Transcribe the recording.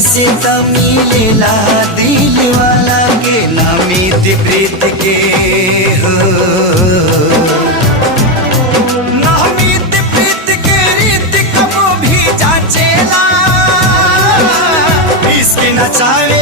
से त मिलेला दिल वाला के नामित प्रीत के हो। नामित प्रीत के रीत कबो भी जाचेला, इसके नचावे